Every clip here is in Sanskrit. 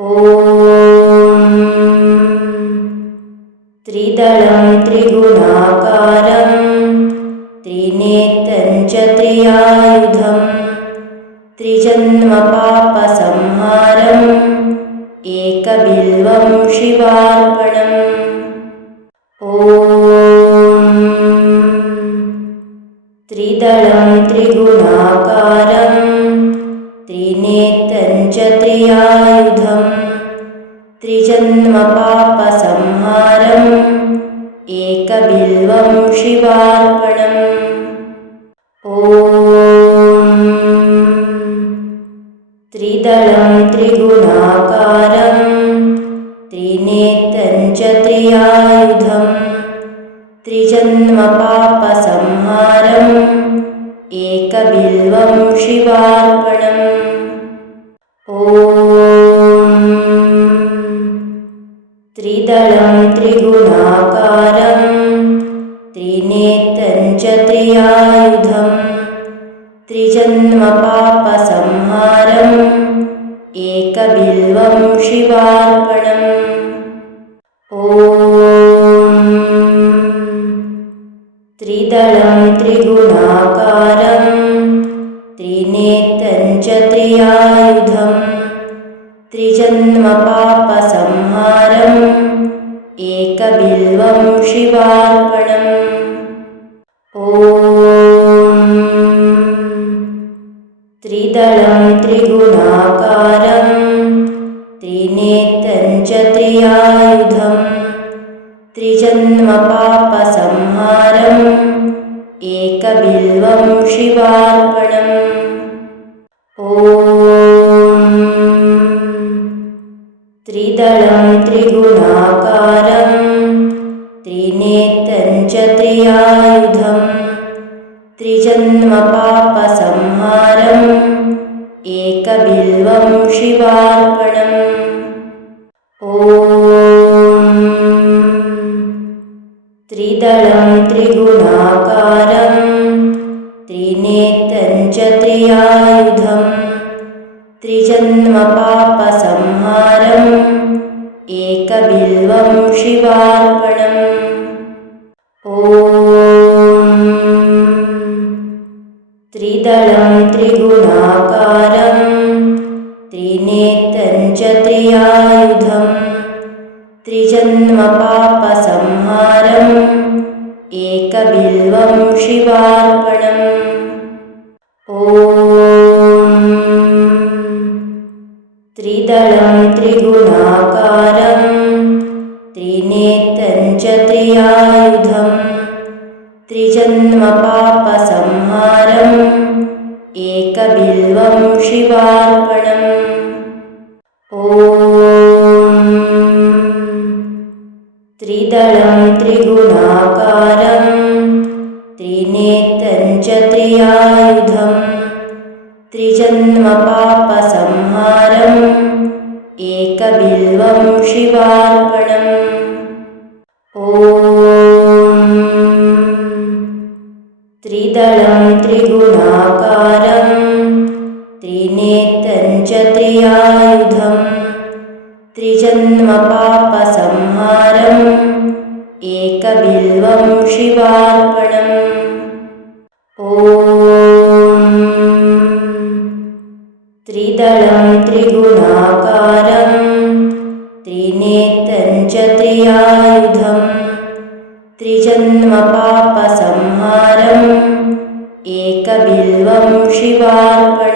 ॐ शिवार्पणम्। ॐ त्रिदलं त्रिगुणाकारं त्रिनेत्रं च त्रियायुधम् त्रिजन्मपापसंहारम् एकबिल्वं शिवार्पणम्। ॐ त्रिदलं त्रिनेत्रं च त्रियायुधम् त्रिजन्मपापसंहारम् एकबिल्वं शिवार्पणम्। ॐ त्रिदलं त्रिगुणाकारं त्रियायुधम् त्रिजन्मपापसंहारम् एकबिल्वं शिवार्पणम् त्रिदलं त्रिगुणाकारं त्रिनेत्रं च त्रियायुधम् त्रिजन्मपापसंहारम् एकबिल्वं शिवार्पणम्। ॐ त्रिदलं त्रिगुणाकारं त्रियायुधम् त्रिजन्मपापसंहारम् एकबिल्वं शिवार्पणम्। ॐ त्रिदलं त्रिगुणाकारं त्रिनेत्रं च त्रियायुधम् त्रिजन्मपापसंहारम् एकबिल्वं शिवार्पणम् त्रियायुधम् त्रिजन्मपापसंहारम् एकबिल्वं शिवार्पणम्। ॐ त्रिदलं त्रिगुणाकारं त्रिनेत्रं च त्रियायुधम् त्रिजन्मपापसंहारम् एकबिल्वं शिवार्पणम् त्रिदलं त्रिगुणाकारं त्रिनेत्रं च त्रियायुधम् त्रिजन्मपापसंहारम् एकबिल्वं शिवार्पणम्। ॐ त्रिदलं त्रिगुणाकारं त्रिनेत्रं च त्रियायुधम् त्रिजन्मपापसंहारम् एकबिल्वं शिवार्पणम्। ॐ। त्रिदलं त्रिगुणाकारं। त्रिनेत्रं च त्रियायुधम्। त्रिजन्मपापसंहारम्। एकबिल्वं शिवार्पणम्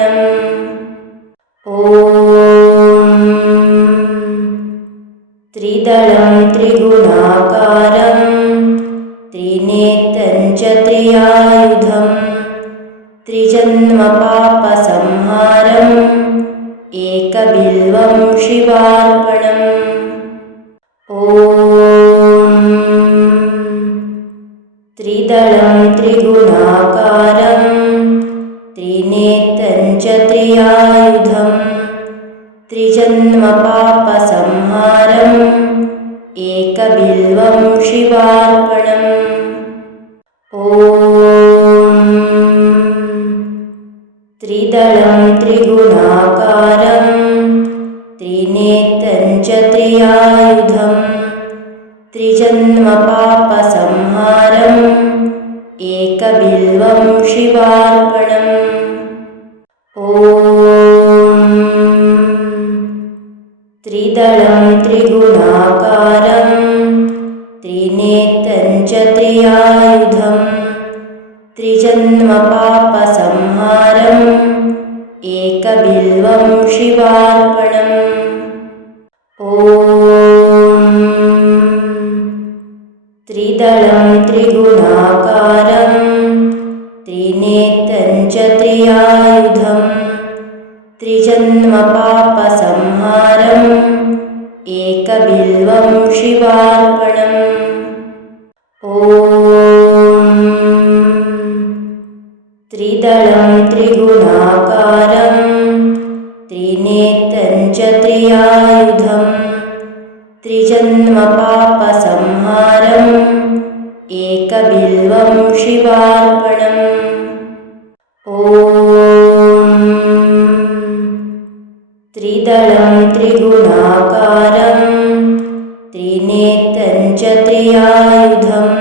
त्रिदलं त्रिगुणाकारं त्रिनेत्रं च त्रियायुधम् त्रिजन्मपापसंहारम् एकबिल्वं शिवार्पणम्। ॐ त्रिदलं त्रिगुणाकारं त्रिनेत्रं च त्रियायुधम् त्रिजन्मपापसंहारम् शिवार्पणम्। ॐ त्रिदलं त्रिगुणाकारं त्रिने त्रिनेत्रं च त्रियायुधम् त्रिजन्मपापसंहारम् एकबिल्वं शिवार्पणम्। ॐ त्रिदलं त्रिजन्मपापसंहारम् एकबिल्वं शिवार्पणम्। ॐ त्रिदलं त्रिगुणाकारं त्रिनेत्रं च त्रियायुधम्। त्रिजन्मपापसंहारम् एकबिल्वं शिवार्पणम् त्रिदलं त्रिगुणाकारं त्रिनेत्रं च त्रियायुधम् त्रिजन्मपापसंहारम् एकबिल्वं शिवार्पणम्। ॐ त्रिदलं त्रिगुणाकारं त्रिनेत्रं च त्रियायुधम्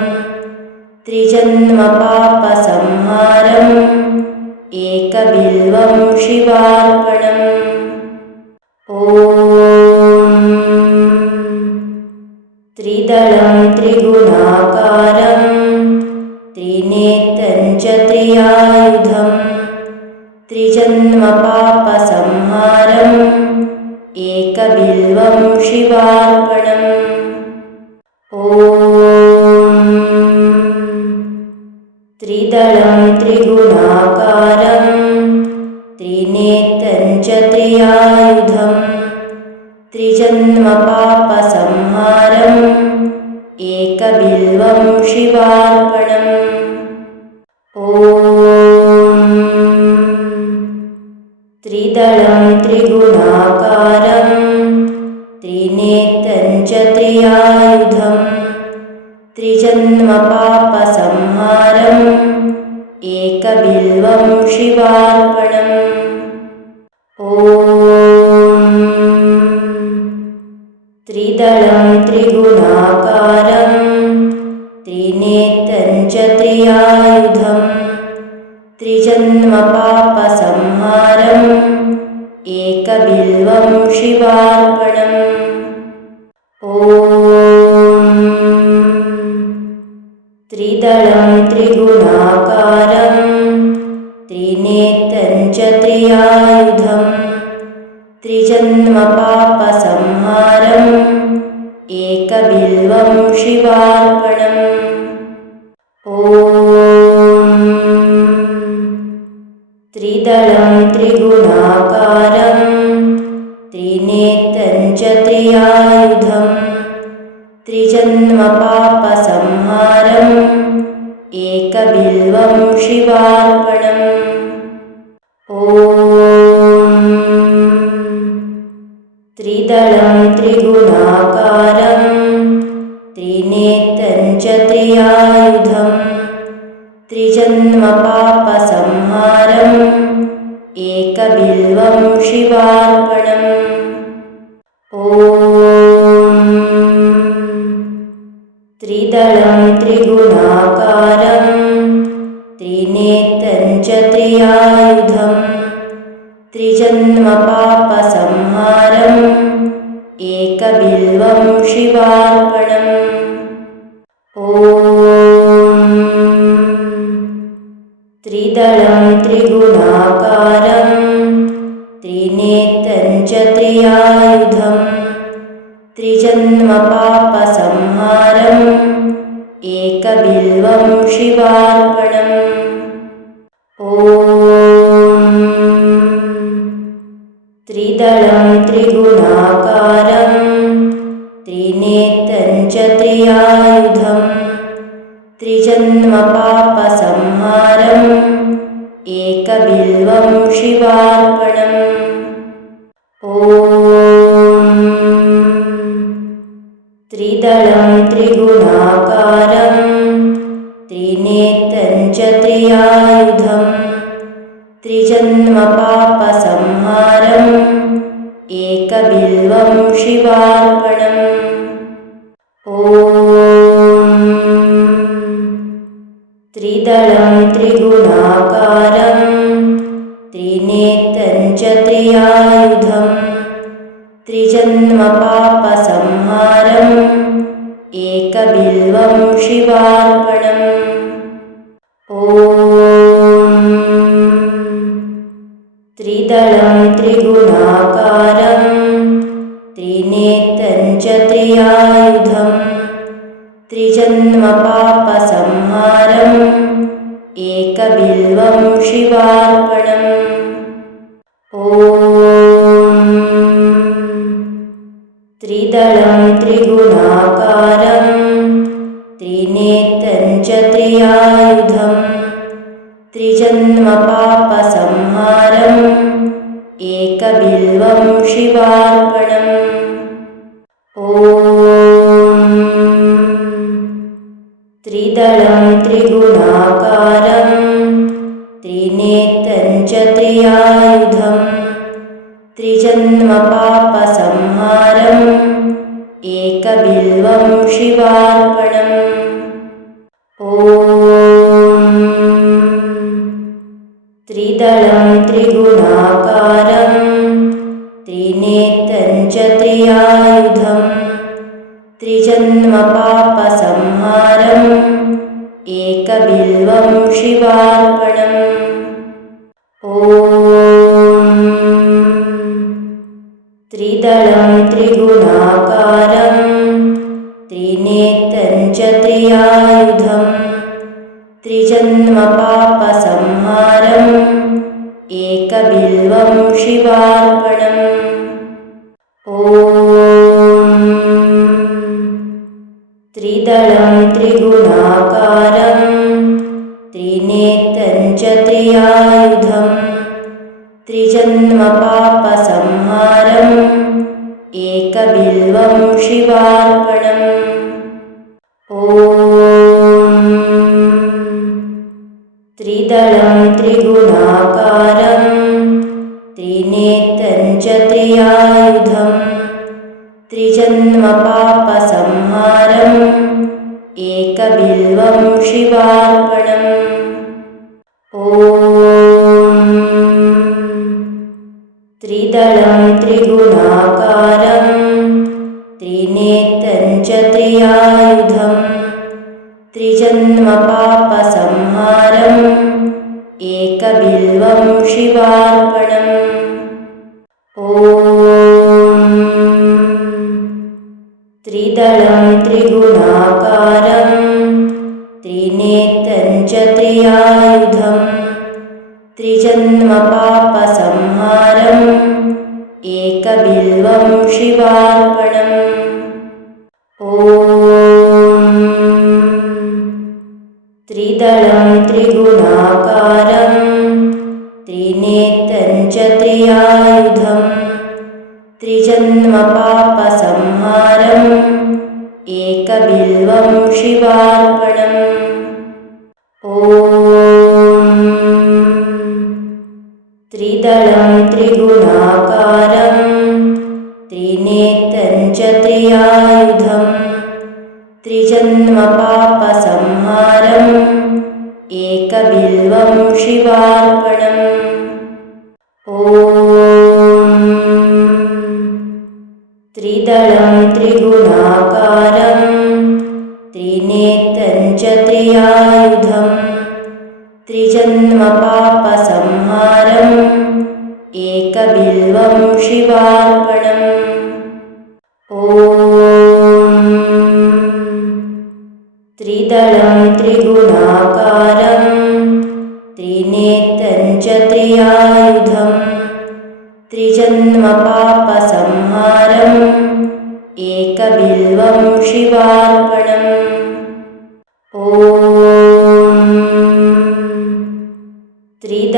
त्रिदलं त्रिगुणाकारं त्रिनेत्रं च त्रियायुधम् त्रिजन्मपापसंहारम् एकबिल्वं शिवार्पणम्। ॐ त्रिदलं त्रिगुणाकारं त्रिनेत्रं च त्रियायुधम् त्रिजन्मपापसंहारम् एकबिल्वं शिवार्पणम्। ॐ त्रिदलं त्रिगुणाकारं त्रिनेत्रं च त्रियायुधम् त्रिजन्मपापसंहारम् एकबिल्वं शिवार्पणम् त्रिजन्मपापसंहारम् एकबिल्वं शिवार्पणम्। ॐ त्रिदलं त्रिगुणाकारं त्रिनेत्रं च त्रियायुधम्। त्रिजन्मपापसंहारम् एकबिल्वं शिवार्पणम् त्रिदलं त्रिगुणाकारं त्रिनेत्रं च त्रियायुधम् त्रिजन्मपापसंहारम् एकबिल्वं शिवार्पणम्। ॐ त्रिदलं त्रिदलं त्रिगुणाकारं त्रिनेत्रं च त्रियायुधम् त्रिजन्मपापसंहारम् एकबिल्वं शिवार्पणम्। ॐ त्रिदलं त्रिगुणाकारं त्रियायुधम् त्रिजन्मपापसंहारम् एकबिल्वं शिवार्पणम् त्रिनेत्रं च त्रियायुधम् त्रिजन्मपापसंहारम् एक एकबिल्वं शिवार्पणम्। ॐ त्रिदलं त्रिगुणाकारं त्रिनेत्रं च त्रियायुधं त्रिजन्मपापसंहारम् एकबिल्वं शिवार्पणम् एकबिल्वं शिवार्पणम्। ॐ त्रिदलं त्रिगुणाकारं त्रिनेत्रं च त्रियायुधं त्रिजन्मपापसंहारम् एकबिल्वं शिवार्पणम्। ॐ त्रिदलं त्रियायुधं त्रिजन्मपापसंहारम् एकबिल्वं शिवार्पणम्। ॐ त्रिदलं त्रिगुणाकारं त्रिनेत्रं च त्रियायुधं त्रिजन्मपापसंहारम् एकबिल्वं शिवार्पणम् त्रिदलं त्रिगुणाकारं त्रिनेत्रं च त्रियायुधं त्रिजन्मपापसंहारम् एकबिल्वं शिवार्पणम्। ॐ त्रिदलं त्रिगुणाकारं त्रिनेत्रं च त्रियायुधं त्रिजन्मपापसंहारम् एकबिल्वं शिवार्पणम्। ॐ त्रिदलं त्रिगुणाकारं त्रिनेत्रं च त्रियायुधं त्रिजन्मपापसंहारम् एकबिल्वं शिवार्पणम्। ॐ त्रिदलं त्रिगुणाकारं त्रियायुधं त्रिजन्मपापसंहारम्। एकबिल्वं शिवार्पणम्। ॐ। त्रिदलं त्रिगुणाकारं त्रिनेत्रं च त्रियायुधं त्रिजन्मपापसंहारम्। एकबिल्वं शिवार्पणम् त्रिदलं त्रिगुणाकारं त्रिनेत्रं च त्रियायुधं त्रिजन्मपापसंहारम् एकबिल्वं शिवार्पणम्। ॐ त्रिदलं त्रिगुणाकारं त्रिनेत्रं च त्रियायुधं त्रिजन्मपापसंहारम् एकबिल्वं शिवार्पणम् ॐ त्रिदलं त्रिगुणाकारं त्रिनेत्रं च त्रियायुधं त्रिजन्मपापसंहारम् एकबिल्वं शिवार्पणम्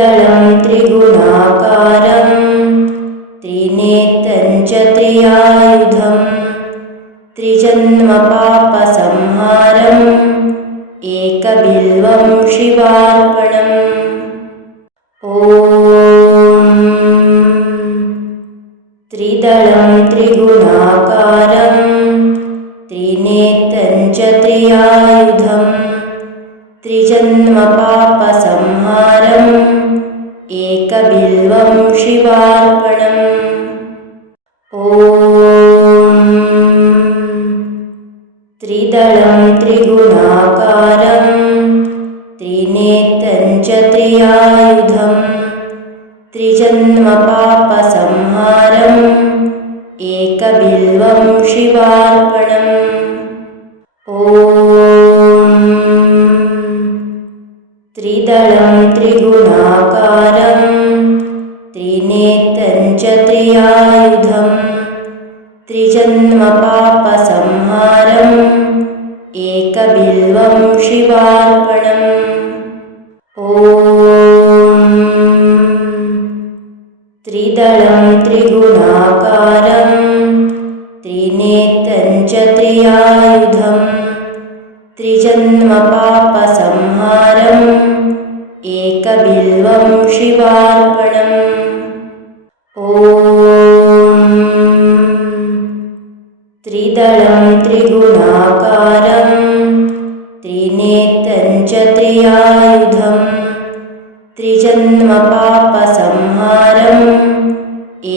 त्रिदलं त्रिगुणाकारं त्रिनेत्रं च त्रियायुधं त्रिजन्मपापसंहारम् एकबिल्वं शिवार्पणम्। ॐ त्रिदलं त्रिगुणाकारं त्रिनेत्रं च त्रियायुधम् त्रिजन्मपापसंहारम् शिवार्पणम् ॐ त्रिदलं त्रिगुणाकारं त्रिनेत्रं च त्रियायुधम् त्रिजन्मपापसंहारम् एकबिल्वं शिवार्पणम्। ॐ त्रिदलं त्रिगुणाकारं त्रिजन्मपापसंहारम् एकबिल्वं शिवार्पणम्। ॐ त्रिदलं त्रिगुणाकारं त्रिनेत्रं च त्रियायुधम्। त्रिजन्मपापसंहारम् एकबिल्वं शिवार्पणम् त्रिगुणाकारं त्रिनेत्रं च त्रियायुधम् त्रिजन्मपापसंहारम्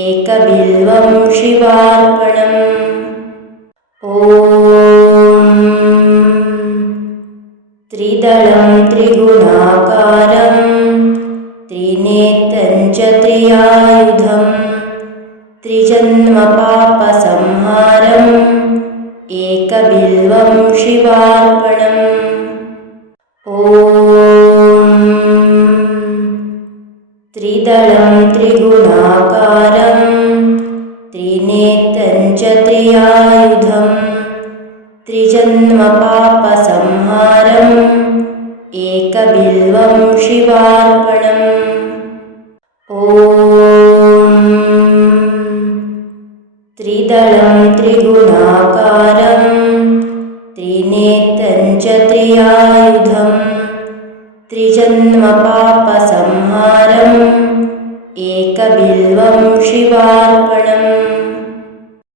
एकबिल्वं शिवार्पणम्। ॐ त्रिदलं त्रिगुणाकारं त्रिनेत्रं च त्रियायुधम् त्रिजन्मपापसंहारम् शिवार्पणम्। ॐ। त्रिदलं त्रिगुणाकारं त्रिजन्मपापसंहारम् एकबिल्वं शिवार्पणम्